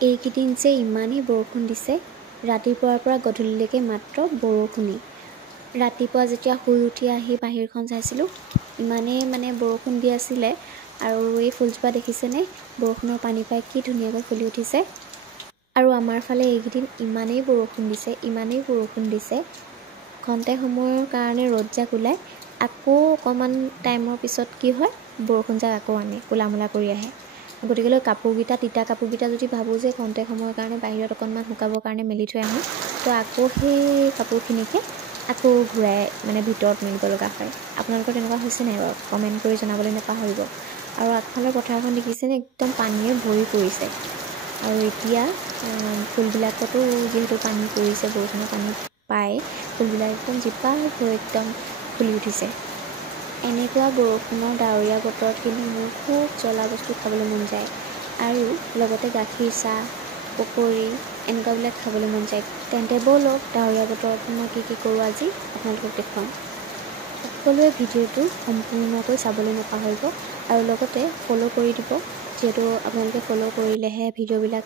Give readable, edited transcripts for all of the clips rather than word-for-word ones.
এইকেইদিন যে ইমানেই বৰষুণ দিছে, ৰাতিপুৱাৰ পৰা গধূলিলৈকে মাত্ৰ বৰষুণেই। ৰাতিপুৱা যেতিয়া শুই উঠি আহি বাহিৰখন চাইছিলোঁ, ইমানেই বৰষুণ দি আছিলে। আৰু এই ফুলজোপা দেখিছেনে, বৰষুণৰ পানী পাই কি ধুনীয়াকৈ ফুলি উঠিছে। আৰু আমাৰ ফালে এইকেইদিন ইমানেই বৰষুণ দিছে, ঘণ্টাই সময়ৰ কাৰণে ৰ'দজাক ওলাই, আকৌ অকণমান টাইমৰ পিছত কি হয়, বৰষুণজাক আকৌ আনে, ক'লা মলা কৰি আহে। গতিকেলৈ কাপোৰকেইটা, তিতা কাপোৰকেইটা যদি ভাবোঁ যে ঘণ্টাই সময়ৰ কাৰণে বাহিৰত অকণমান শুকাবৰ কাৰণে মেলি থৈ আহোঁ, তো আকৌ সেই কাপোৰখিনিকে আকৌ ঘূৰাই ভিতৰত মেলিব লগা হয়। আপোনালোকৰ তেনেকুৱা হৈছে নাই বাৰু? কমেণ্ট কৰি জনাবলৈ নাপাহৰিব। আৰু আগফালৰ পথাৰখন দেখিছেনে, একদম পানীয়ে ভৰি পৰিছে। আৰু এতিয়া ফুলবিলাকতো যিহেতু পানী পৰিছে, বৰষুণৰ পানী পাই ফুলবিলাক একদম জীপাল হৈ একদম ফুলি উঠিছে। এনেকুৱা বৰষুণৰ ডাৱৰীয়া বতৰত কিন্তু মোৰ খুব জ্বলা বস্তু খাবলৈ মন যায়, আৰু লগতে গাখীৰ চাহ, পকৰি এনেকুৱাবিলাক খাবলৈ মন যায়। তেন্তে ব'লক, ডাৱৰীয়া বতৰত মই কি কৰোঁ আজি আপোনালোকক দেখুৱাম। সকলোৱে ভিডিঅ'টো সম্পূৰ্ণকৈ চাবলৈ নাপাহৰিব, আৰু লগতে ফ'ল' কৰি দিব, যিহেতু আপোনালোকে ফ'ল' কৰিলেহে ভিডিঅ'বিলাক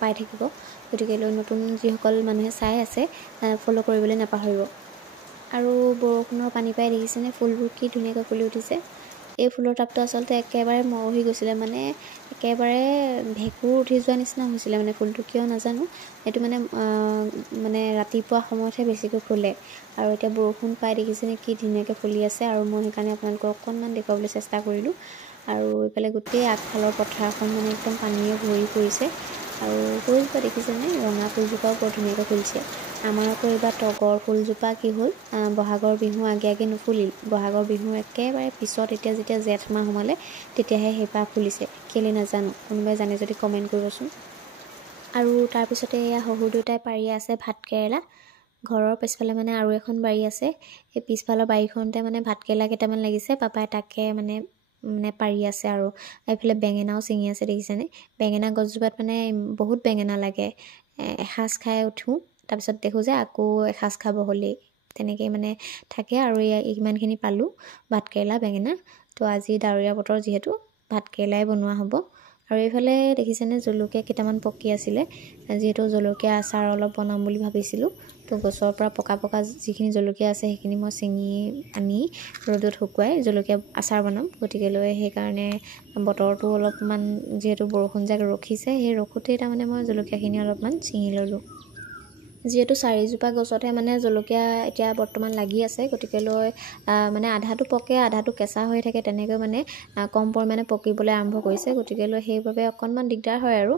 পাই থাকিব। গতিকেলৈ নতুন যিসকল মানুহে চাই আছে, ফ'ল' কৰিবলৈ নাপাহৰিব। আৰু বৰষুণৰ পানী পাই দেখিছেনে, ফুলবোৰ কি ধুনীয়াকৈ ফুলি উঠিছে। এই ফুলৰ টাবটো আচলতে একেবাৰে মৰহি গৈছিলে, একেবাৰে ভেঁকুৰ উঠি যোৱা নিচিনা হৈছিলে। ফুলটো কিয় নাজানো, এইটো ৰাতিপুৱা সময়তহে বেছিকৈ ফুলে। আৰু এতিয়া বৰষুণ পাই দেখিছেনে কি ধুনীয়াকৈ ফুলি আছে। আৰু মই সেইকাৰণে আপোনালোকক অকণমান দেখুৱাবলৈ চেষ্টা কৰিলোঁ। আৰু এইফালে গোটেই আগফালৰ পথাৰখন একদম পানীয়ে ভৰি পৰিছে। আৰু ফুলজোপা দেখিছেনে, ৰঙা ফুলজোপাও বৰ ধুনীয়াকৈ ফুলিছে। আমাৰ আকৌ এইবাৰ তগৰ ফুলজোপা কি হ'ল, বহাগৰ বিহু আগে আগে নুফুলিল। বহাগৰ বিহুৰ একেবাৰে পিছত এতিয়া যেতিয়া জেঠ মাহ সোমালে, তেতিয়াহে সেইপাহ ফুলিছে। কেলৈ নাজানো, কোনোবাই জানে যদি কমেণ্ট কৰিবচোন। আৰু তাৰপিছতে এয়া শহুৰ দেউতাই পাৰি আছে ভাতকেৰেলা। ঘৰৰ পিছফালে আৰু এখন বাৰী আছে, সেই পিছফালৰ বাৰীখনতে ভাতকেৰেলা কেইটামান লাগিছে। পাপাই তাকে পাৰি আছে। আৰু এইফালে বেঙেনাও ছিঙি আছে, দেখিছেনে। বেঙেনা গছজোপাত বহুত বেঙেনা লাগে। এসাঁজ খাই উঠোঁ, তাৰপিছত দেখোঁ যে আকৌ এসাঁজ খাব হ'লেই। তেনেকেই থাকে। আৰু ইমানখিনি পালোঁ ভাতকেৰেলা, বেঙেনা। তো আজি ডাৱৰীয়া বতৰ যিহেতু ভাতকেৰেলাই বনোৱা হ'ব। আৰু এইফালে দেখিছেনে, জলকীয়া কেইটামান পকি আছিলে। যিহেতু জলকীয়া আচাৰ অলপ বনাম বুলি ভাবিছিলোঁ, তো গছৰ পৰা পকা যিখিনি জলকীয়া আছে সেইখিনি মই ছিঙি আনি ৰ'দত শুকুৱাই জলকীয়া আচাৰ বনাম। গতিকেলৈ সেইকাৰণে বতৰটো অলপমান যিহেতু বৰষুণজাক ৰখিছে, সেই ৰখোতেই মই জলকীয়াখিনি অলপমান ছিঙি ল'লোঁ। যিহেতু 4জোপা গছতহে জলকীয়া এতিয়া বৰ্তমান লাগি আছে, গতিকেলৈ আধাটো পকে, আধাটো কেঁচা হৈ থাকে। তেনেকৈ কম পৰিমাণে পকিবলৈ আৰম্ভ কৰিছে। গতিকেলৈ সেইবাবে অকণমান দিগদাৰ হয়। আৰু